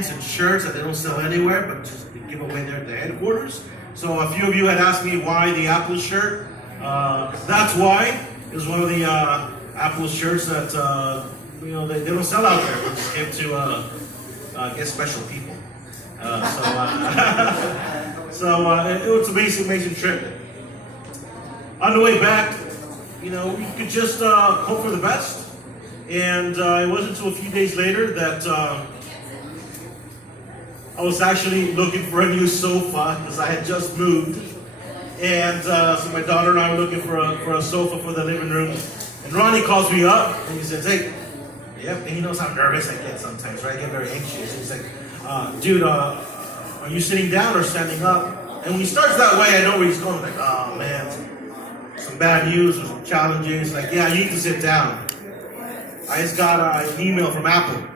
pins and shirts that they don't sell anywhere, but just they give away there at the headquarters. So a few of you had asked me why the Apple shirt. That's why. It's one of the Apple shirts that they don't sell out there. We just give to get special people. It was an amazing trip. On the way back, we could just hope for the best. And it wasn't until a few days later that I was actually looking for a new sofa because I had just moved. And so my daughter and I were looking for a sofa for the living room. And Ronnie calls me up and he says, hey, yep, and he knows how nervous I get sometimes, right? I get very anxious. He's like, dude, are you sitting down or standing up? And when he starts that way, I know where he's going. I'm like, oh man, some bad news or some challenges. Like, yeah, you need to sit down. I just got an email from Apple.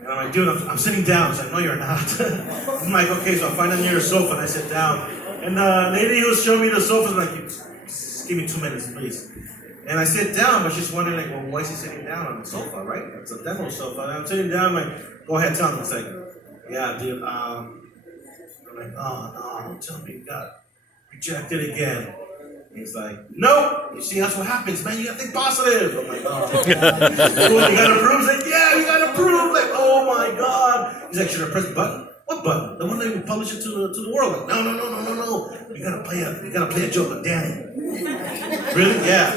And I'm like, dude, I'm sitting down. He's like, no, you're not. I'm like, okay, so I find a nearest sofa and I sit down. And the lady who was showing me the sofa is like, just give me 2 minutes, please. And I sit down, but she's wondering, like, well, why is he sitting down on the sofa, right? It's a demo sofa. And I'm sitting down, like, go ahead, tell me. It's like, yeah, dude, I'm like, oh, no, don't tell me you got rejected again. He's like, nope. You see, that's what happens, man. You gotta think positive. I'm like, oh. Cool, you got approved? He's like, yeah, you got approved. Like, oh my God. He's like, should I press the button? What button? The one that will publish it to the world. Like, no. You gotta play a joke with Danny. Really? Yeah.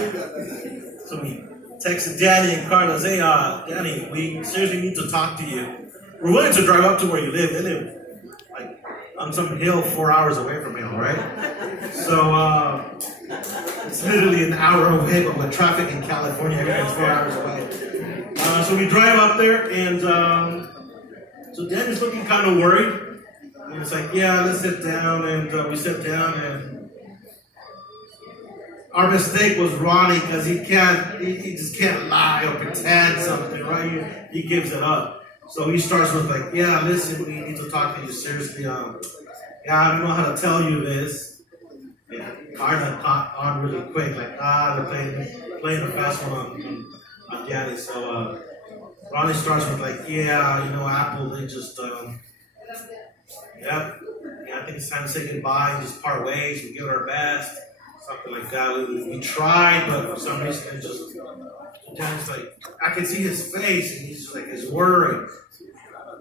So we texted Danny and Carlos, hey, Danny, we seriously need to talk to you. We're willing to drive up to where you live. They live like on some hill 4 hours away from here, right? So it's literally an hour away, but with traffic in California, it's 4 hours away. So we drive up there, and so Danny's looking kind of worried. And it's like, yeah, let's sit down, and we sit down, and our mistake was Ronnie because he just can't lie or pretend something, right? He gives it up. So he starts with like, yeah, listen, we need to talk to you seriously. Yeah, I don't know how to tell you this. Yeah, Carla caught on really quick, like, they're playing a fast one on Danny. So Ronnie starts with like, yeah, Apple, they just, yeah, I think it's time to say goodbye and just part ways. We give it our best. Something like that. We tried, but for some reason, it just, Danny's like, I can see his face, and he's just like, he's worried.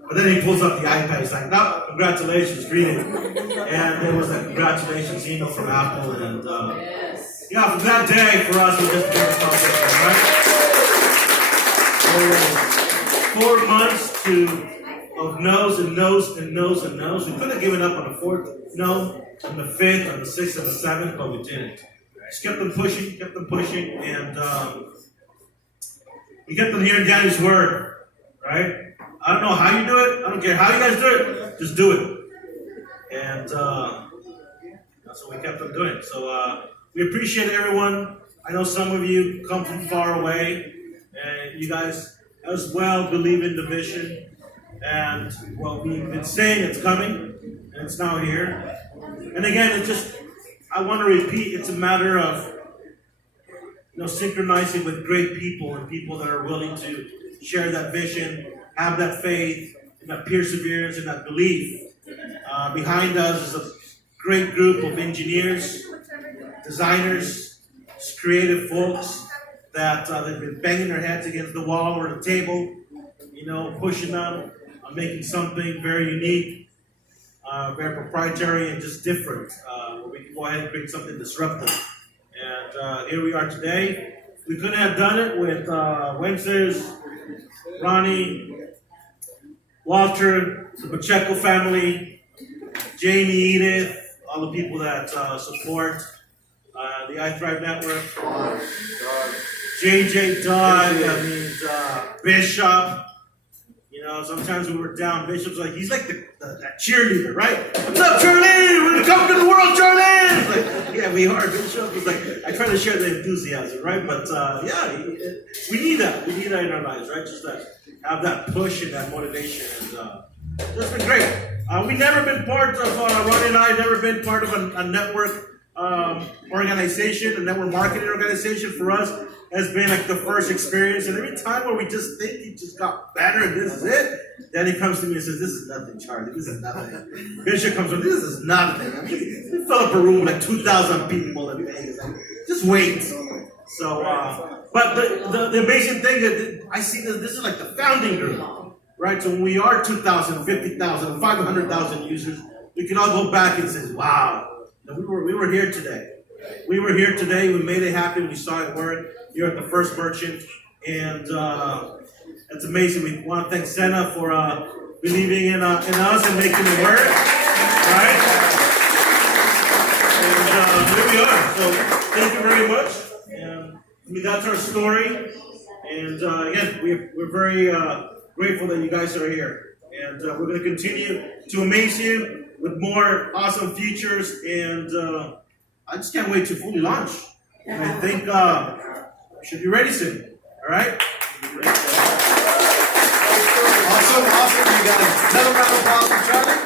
But then he pulls up the iPad, he's like, no, congratulations, greeting. And there was a congratulations email from Apple, and yeah, from that day, for us, we just became a competition, right? 4 months of no's and no's and no's and no's. We could have given up on the 4th no, on the 5th, on the 6th, and the 7th, but we didn't. Just kept them pushing, and we kept them hearing Danny's word, right? I don't know how you do it. I don't care how you guys do it. Just do it. And that's what we kept them doing. So we appreciate everyone. I know some of you come from far away, and you guys as well believe in the vision. And well, we've been saying it's coming, and it's now here. And again, I want to repeat, it's a matter of synchronizing with great people and people that are willing to share that vision, have that faith, and that perseverance, and that belief. Behind us is a great group of engineers, designers, creative folks that they've been banging their heads against the wall or the table, pushing them, making something very unique, very proprietary, and just different, where we can go ahead and create something disruptive. And here we are today. We couldn't have done it with Wednesdays, Ronnie, Walter, the Pacheco family, Jamie, Edith, all the people that support the iThrive Network, JJ, Doug, Bishop. Sometimes when we're down, Bishop's like, he's like that cheerleader, right? What's up, Charlie? We're gonna come to the world, Charlie! It's like, yeah, we are. Bishop is like, I try to share the enthusiasm, right? But we need that. We need that in our lives, right? Just to have that push and that motivation. And it's been great. We've never been part of, Ronnie and I have never been part of a network organization, a network marketing organization. For us, has been like the first experience. And every time where we just think it just got better and this is it, then he comes to me and says, "This is nothing, Charlie. This is nothing." Bishop comes with, "This is nothing." I mean, he filled up a room like 2,000 people in Vegas. Like, just wait. So, but the amazing thing is, I see this is like the founding group, right? So when we are 2,000, 50,000, 500,000 users, we can all go back and say, "Wow, we were here today. We were here today. We made it happen. We saw it work. You're at the first merchant, and it's amazing. We want to thank Senna for believing in us and making it work, right? And here we are. So thank you very much. And I mean, that's our story. And again, we're very grateful that you guys are here. And we're going to continue to amaze you with more awesome features. And I just can't wait to fully launch. And I think we should be ready soon. All right? Awesome, you guys. Another round of applause for Charlie.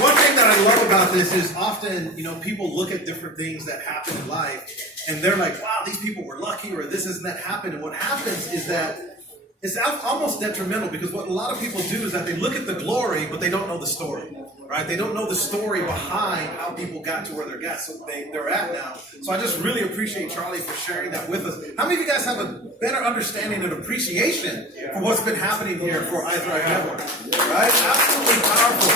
One thing that I love about this is often, people look at different things that happen in life and they're like, "Wow, these people were lucky," or "this and that happened." And what happens is that it's almost detrimental, because what a lot of people do is that they look at the glory, but they don't know the story, right? They don't know the story behind how people got to where they're at now. So I just really appreciate Charlie for sharing that with us. How many of you guys have a better understanding and appreciation for what's been happening here for iThrive Network, right? Absolutely powerful.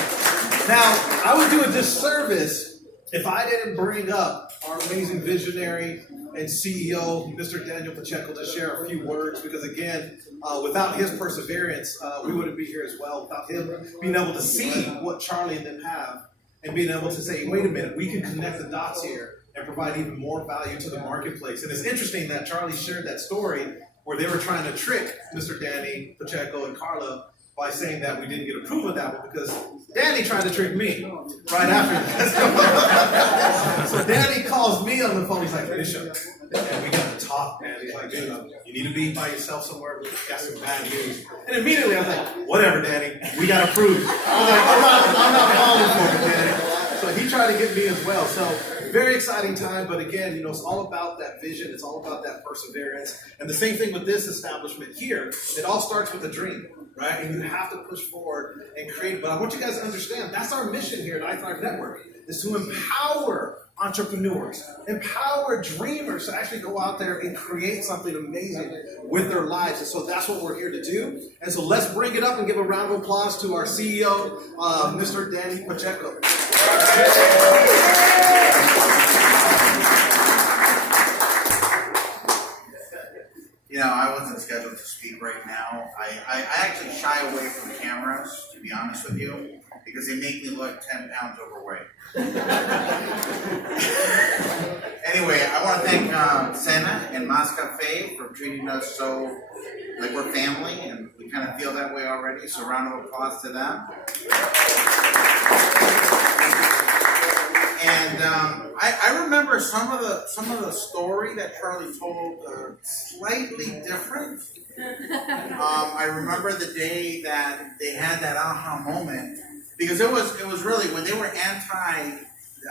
Now, I would do a disservice if I didn't bring up our amazing visionary and CEO, Mr. Daniel Pacheco, to share a few words, because again, without his perseverance, we wouldn't be here as well. Without him being able to see what Charlie and them have and being able to say, "Wait a minute, we can connect the dots here and provide even more value to the marketplace." And it's interesting that Charlie shared that story where they were trying to trick Mr. Danny Pacheco and Carla by saying that we didn't get approval of that one, because Danny tried to trick me right after that. So Danny calls me on the phone. He's like, "Bishop, and we got to talk, man." He's like, "Dude, you need to be by yourself somewhere. We got some bad news." And immediately I was like, "Whatever, Danny. We got approved." I was like, I'm not falling for it, Danny." So he tried to get me as well. So very exciting time. But again, it's all about that vision. It's all about that perseverance. And the same thing with this establishment here. It all starts with a dream, right? And you have to push forward and create. But I want you guys to understand, that's our mission here at iThrive Network, is to empower entrepreneurs, empower dreamers to actually go out there and create something amazing with their lives. And so that's what we're here to do. And so let's bring it up and give a round of applause to our CEO, Mr. Danny Pacheco. I wasn't scheduled to speak right now. I actually shy away from cameras, to be honest with you, because they make me look 10 pounds overweight. Anyway, I want to thank Senna and Maz Cafe for treating us so like we're family, and we kind of feel that way already, so round of applause to them. And I remember some of the story that Charlie told slightly different. I remember the day that they had that aha moment, because it was really when they were anti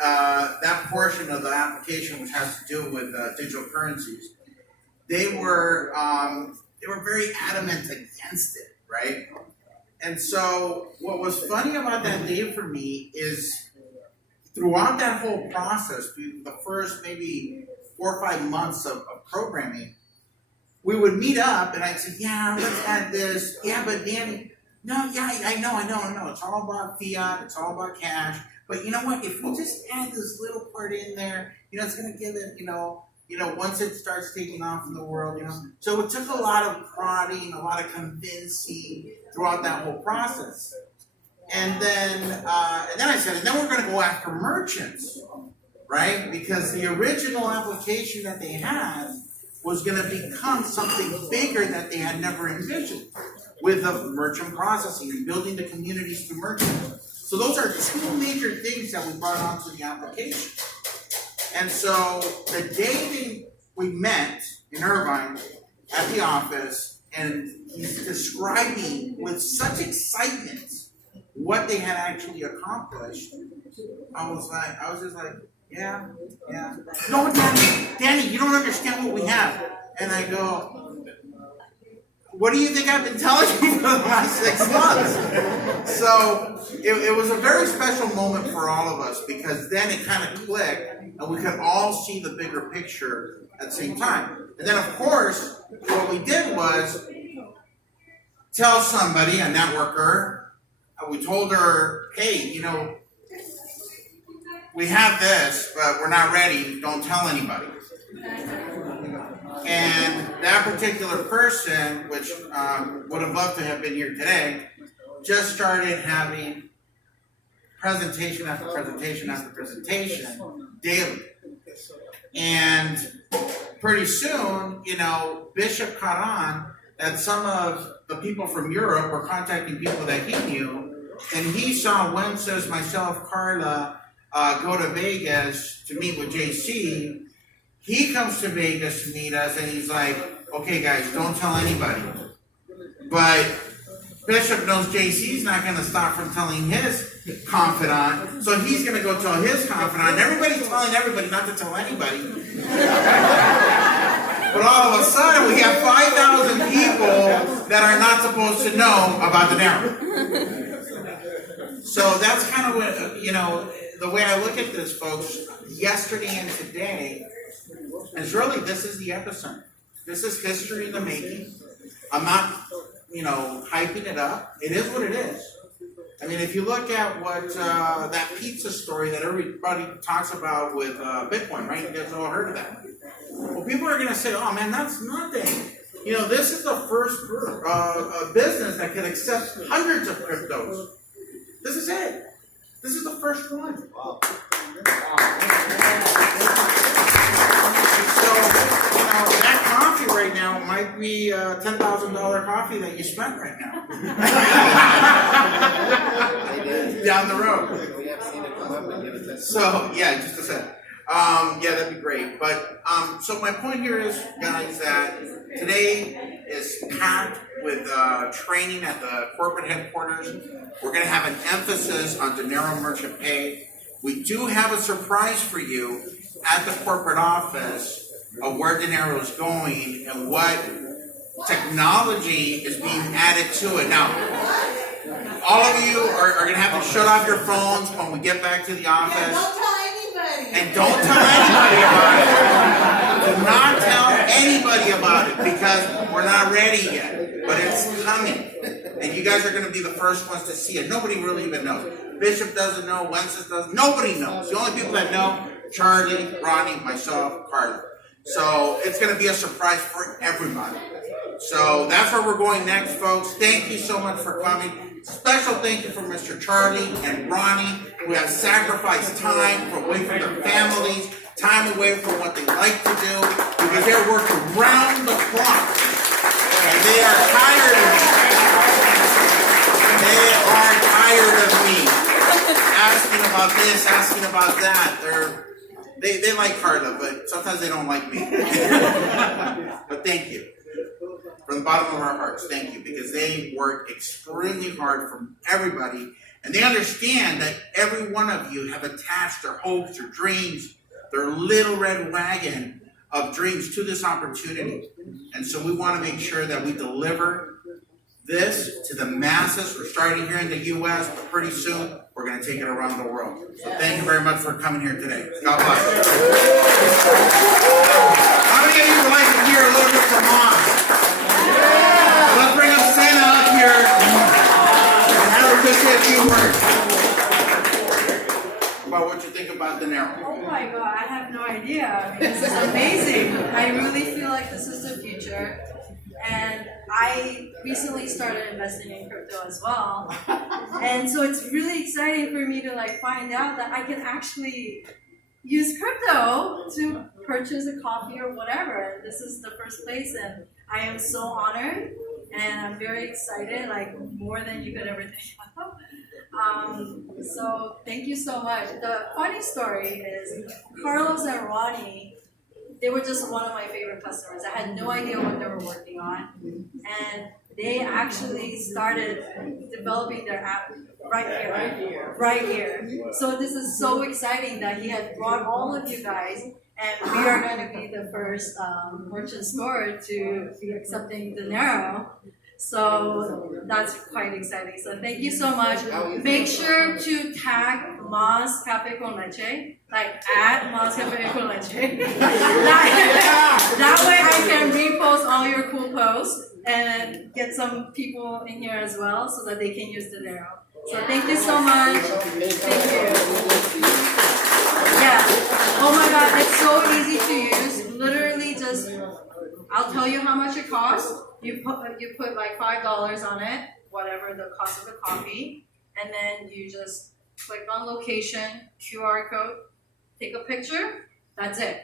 that portion of the application which has to do with digital currencies. They were very adamant against it, right? And so what was funny about that day for me is, throughout that whole process, the first maybe 4 or 5 months of programming, we would meet up and I'd say, "Yeah, let's add this. Yeah, but Danny, no, yeah, I know. It's all about fiat. It's all about cash. But you know what? If we just add this little part in there, it's going to give it, once it starts taking off in the world, So it took a lot of prodding, a lot of convincing throughout that whole process. And then I said, and then we're going to go after merchants, right? Because the original application that they had was going to become something bigger that they had never envisioned, with the merchant processing and building the communities through merchants. So those are two major things that we brought onto the application. And so the day we met in Irvine at the office, and he's describing with such excitement what they had actually accomplished, I was just like, yeah. No, Danny, you don't understand what we have. And I go, what do you think I've been telling you for the last 6 months? So it was a very special moment for all of us because then it kind of clicked and we could all see the bigger picture at the same time. And then, of course, what we did was tell somebody, a networker, we told her, hey, you know, we have this, but we're not ready. Don't tell anybody. And that particular person, which would have loved to have been here today, just started having presentation after presentation after presentation daily. And pretty soon, you know, Bishop caught on that some of the people from Europe were contacting people that he knew, and he saw Wences, myself, Carla, go to Vegas to meet with JC. He comes to Vegas to meet us, and he's like, okay, guys, don't tell anybody. But Bishop knows JC's not going to stop from telling his confidant, so he's going to go tell his confidant. Everybody's telling everybody not to tell anybody. But all of a sudden, we have 5,000 people that are not supposed to know about the Dnero. So that's kind of what, you know, the way I look at this, folks, yesterday and today, is really, this is the epicenter. This is history in the making. I'm not, you know, hyping it up. It is what it is. I mean, if you look at what that pizza story that everybody talks about with Bitcoin, right? You guys all heard of that. Well, people are going to say, oh man, that's nothing. You know, this is the first business that can accept hundreds of cryptos. This is it. This is the first one. Wow. So, you know, that coffee right now might be a $10,000 coffee that you spent right now. Down the road. So, yeah, just a sec. Yeah, that'd be great. But, so my point here is, guys, that today is packed with training at the corporate headquarters. We're going to have an emphasis on Dnero Merchant Pay. We do have a surprise for you at the corporate office of where Dnero is going and what technology is being added to it. Now, all of you are going to have to shut off your phones when we get back to the office. Yeah, don't tell anybody. And don't tell anybody about it. Do not tell anybody about it because we're not ready yet. But it's coming. And you guys are going to be the first ones to see it. Nobody really even knows. Bishop doesn't know. Wences doesn't. Nobody knows. The only people that know, Charlie, Ronnie, myself, Carla. So it's going to be a surprise for everybody. So that's where we're going next, folks. Thank you so much for coming. Special thank you for Mr. Charlie and Ronnie, who have sacrificed time away from their families, time away from what they like to do, because they're working round the clock. And they are tired of me. They are tired of me. Asking about this, asking about that. They like Carla, but sometimes they don't like me. But thank you. From the bottom of our hearts, thank you, because they work extremely hard for everybody, and they understand that every one of you have attached their hopes, their dreams, their little red wagon of dreams to this opportunity. And so we want to make sure that we deliver this to the masses. We're starting here in the U.S., but pretty soon we're going to take it around the world. So thank you very much for coming here today. God bless. How many of you would like to hear a little bit from Maz? Let's bring up Santa up here and have her just say a few words about what you think about Dnero. Oh my God, I have no idea. I mean, this is amazing. I really feel like this is the future. And I recently started investing in crypto as well. And so it's really exciting for me to like find out that I can actually use crypto to purchase a coffee or whatever. And this is the first place, and I am so honored, and I'm very excited, like more than you could ever think of. So thank you so much. The funny story is Carlos and Ronnie, they were just one of my favorite customers. I had no idea what they were working on. And they actually started developing their app right here. So this is so exciting that he had brought all of you guys, and we are going to be the first merchant store to be accepting Dnero. So that's quite exciting. So thank you so much. Make sure to tag Maz Cafe con Leche, like at Maz Cafe con Leche. That way I can repost all your cool posts and get some people in here as well so that they can use the Dnero. So thank you so much. Thank you. Yeah. Oh my God, it's so easy to use. Literally just, I'll tell you how much it costs. You put like $5 on it, whatever the cost of the coffee, and then you just click on location, QR code, take a picture. That's it.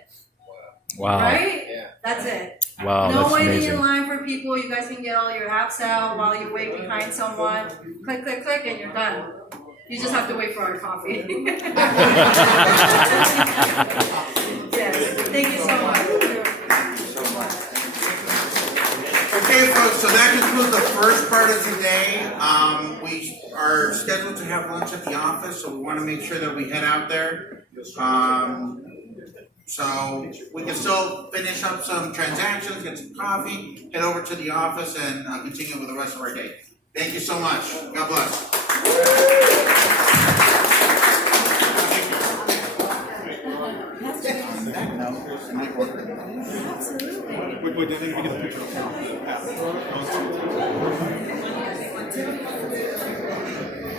Wow. Right? Yeah. That's it. Wow, No that's waiting amazing. in line for people. You guys can get all your apps out while you wait behind someone. Click, click, click, and you're done. You just have to wait for our coffee. Yes. Thank you so much. Okay, folks, so that concludes the first part of today. We are scheduled to have lunch at the office, so we want to make sure that we head out there. So we can still finish up some transactions, get some coffee, head over to the office, and continue with the rest of our day. Thank you so much. God bless. Wait,